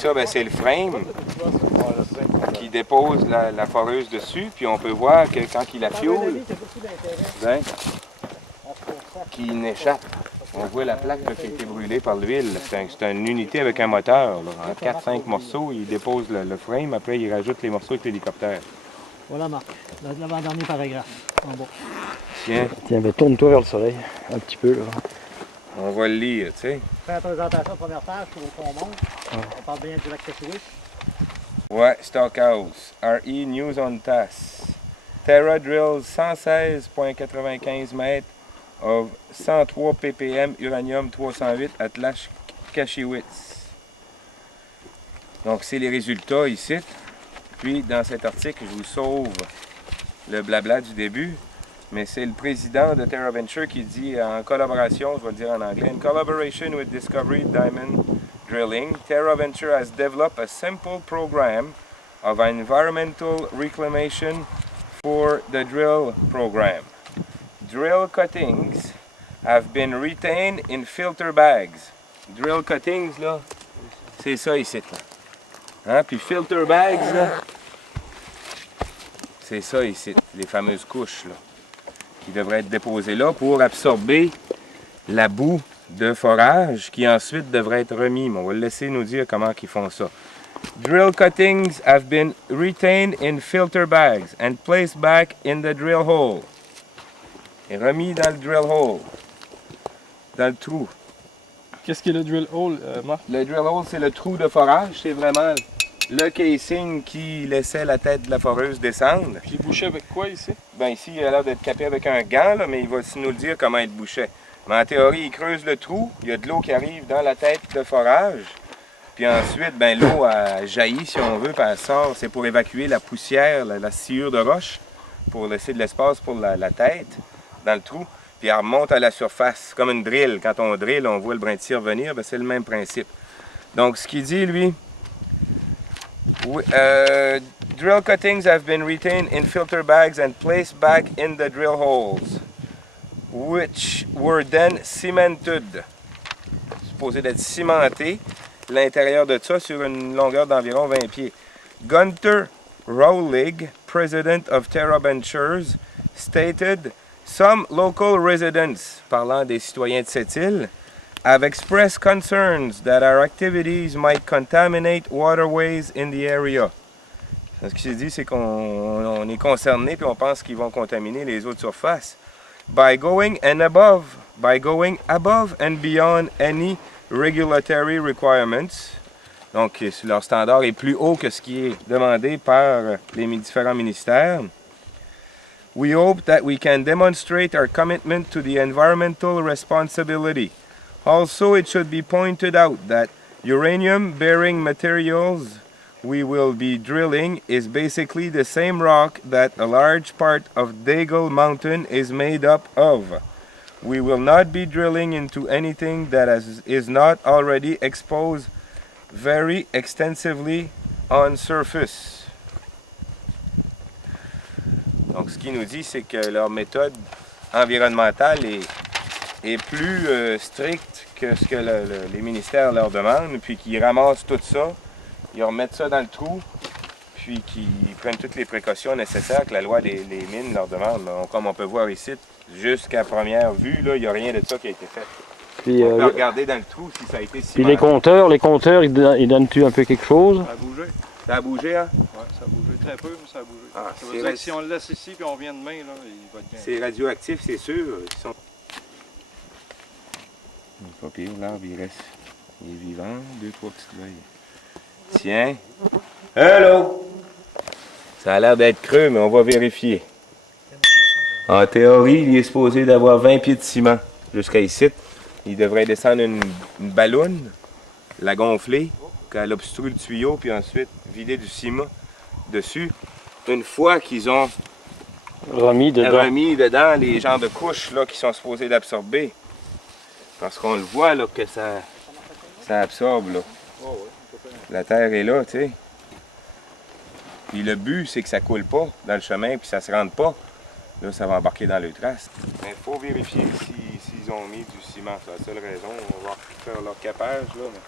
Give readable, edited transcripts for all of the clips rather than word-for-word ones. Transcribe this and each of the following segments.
ça, ben, c'est le frame qui dépose la foreuse dessus. Puis on peut voir que quand il la fioule, ben, qu'il n'échappe. On voit la plaque là, qui a été brûlée par l'huile. C'est une unité avec un moteur. Là. En 4-5 morceaux, il dépose le frame. Après, il rajoute les morceaux avec l'hélicoptère. Voilà, Marc. L'avant-dernier paragraphe. En bas. Tiens. Tiens, ben, tourne-toi vers le soleil. Un petit peu, là. On va le lire, tu sais. Fais la présentation de première page pour qu'on monte. On parle bien du lac Cachewis. Ouais, Stockhouse. RE News on TASS. Terra drills 116,95 mètres of 103 ppm uranium 308 at Lac Cachewis. Donc, c'est les résultats ici. Puis, dans cet article, je vous sauve le blabla du début. Mais c'est le président de Terra Venture qui dit en collaboration, je vais le dire en anglais, in collaboration with Discovery Diamond Drilling, Terra Venture has developed a simple program of environmental reclamation for the drill program. Drill cuttings have been retained in filter bags. Drill cuttings, là, c'est ça ici, là. Hein? Puis filter bags, là, c'est ça ici, les fameuses couches, là, qui devraient être déposées là pour absorber la boue de forage qui ensuite devrait être remis. Mais on va le laisser nous dire comment ils font ça. Drill cuttings have been retained in filter bags and placed back in the drill hole. Et remis dans le drill hole, dans le trou. Qu'est-ce qu'est le drill hole, Marc? Le drill hole, c'est le trou de forage. C'est vraiment le casing qui laissait la tête de la foreuse descendre. Puis il bouchait avec quoi ici? Ben ici, il a l'air d'être capé avec un gant, là, mais il va aussi nous le dire comment il bouchait. Mais en théorie, il creuse le trou, il y a de l'eau qui arrive dans la tête de forage. Puis ensuite, ben, l'eau jaillit, si on veut, puis elle sort. C'est pour évacuer la poussière, la sciure de roche, pour laisser de l'espace pour la tête dans le trou. Puis elle remonte à la surface, comme une drill. Quand on drill, on voit le brin de cire venir, ben, c'est le même principe. Donc, ce qu'il dit, lui, drill cuttings have been retained in filter bags and placed back in the drill holes, which were then cemented. Supposé d'être cimenté, l'intérieur de ça, sur une longueur d'environ 20 pieds. Gunter Rowlig, president of Terra Ventures, stated, some local residents, parlant des citoyens de cette île, have expressed concerns that our activities might contaminate waterways in the area. Ce qu'il dit, c'est qu'on est concerné puis on pense qu'ils vont contaminer les eaux de surface. By going above and beyond any regulatory requirements. Donc, leur standard est plus haut que ce qui est demandé par les différents ministères. We hope that we can demonstrate our commitment to the environmental responsibility. Also, it should be pointed out that uranium-bearing materials we will be drilling is basically the same rock that a large part of Daigle Mountain is made up of. We will not be drilling into anything that is not already exposed very extensively on surface. Donc, ce qu'il nous dit, c'est que leur méthode environnementale est plus stricte que ce que les ministères leur demandent, puis qu'ils ramassent tout ça, ils remettent ça dans le trou, puis qu'ils prennent toutes les précautions nécessaires que la loi des mines leur demande. Donc, comme on peut voir ici, jusqu'à première vue, il n'y a rien de ça qui a été fait. Puis, on peut regarder dans le trou si ça a été cimenté. Puis les compteurs, ils donnent-tu un peu quelque chose? Ça a bougé. Ça a bougé, hein? Oui, ça a bougé. Très peu, mais ça a bougé. Ah, ça veut dire que si on le laisse ici et on vient demain, là, il va être bien. C'est radioactif, c'est sûr. Ils sont... Pas pire, l'arbre, il reste. Il est vivant, 2-3 petites feuilles. Tiens. Hello! Ça a l'air d'être creux, mais on va vérifier. En théorie, il est supposé d'avoir 20 pieds de ciment jusqu'à ici. Il devrait descendre une balloune, la gonfler, qu'elle obstrue le tuyau, puis ensuite vider du ciment dessus. Une fois qu'ils ont remis dedans les genres de couches là, qui sont supposées d'absorber. Parce qu'on le voit là, que ça absorbe. Là. La terre est là, tu sais. Puis le but, c'est que ça coule pas dans le chemin, puis ça se rende pas. Là, ça va embarquer dans le trace. Il faut vérifier s'ils ont mis du ciment. C'est la seule raison. On va faire leur capage. Là, mais...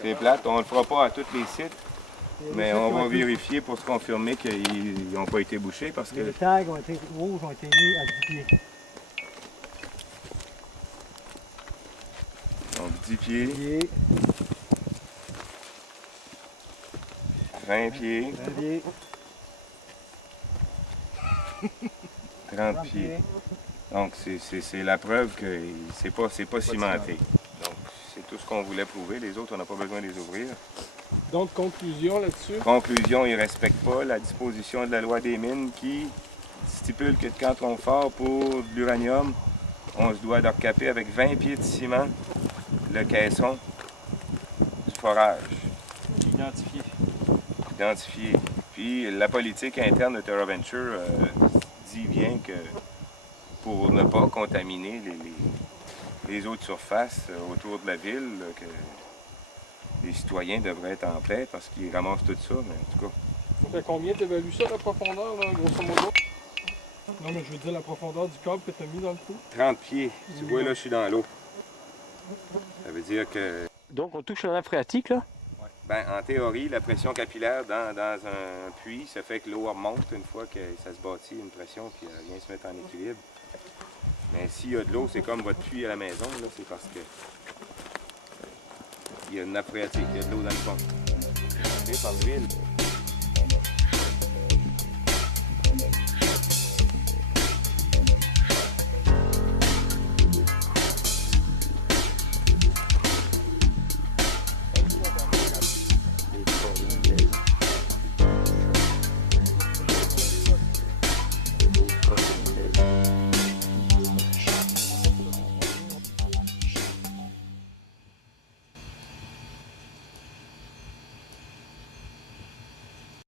C'est plate, on ne le fera pas à tous les sites, mais on va vérifier pour se confirmer qu'ils n'ont pas été bouchés parce que... Les tags rouges ont été mis à 10 pieds. Donc 10 pieds, 20 pieds, 30 pieds. Donc c'est la preuve que c'est pas cimenté. Donc c'est tout ce qu'on voulait prouver. Les autres, on n'a pas besoin de les ouvrir. Donc, conclusion là-dessus? Conclusion, ils ne respectent pas la disposition de la loi des mines qui stipule que quand on fore pour de l'uranium, on se doit de recaper avec 20 pieds de ciment le caisson du forage. Identifié. Puis la politique interne de Terra Venture dit bien que pour ne pas contaminer les eaux de surface autour de la ville, que les citoyens devraient être en paix parce qu'ils ramassent tout ça, mais en tout cas. Donc, à combien t'évalues ça, la profondeur, là, grosso modo? Non, mais je veux dire la profondeur du câble que tu as mis dans le trou. 30 pieds. Tu vois, là, je suis dans l'eau. Ça veut dire que... Donc on touche la nappe phréatique là? Ben, en théorie, la pression capillaire dans un puits, ça fait que l'eau remonte une fois que ça se bâtit une pression puis elle vient se mettre en équilibre. Mais s'il y a de l'eau, c'est comme votre puits à la maison, là, c'est parce que il y a une nappe phréatique, il y a de l'eau dans le fond. Par l'huile.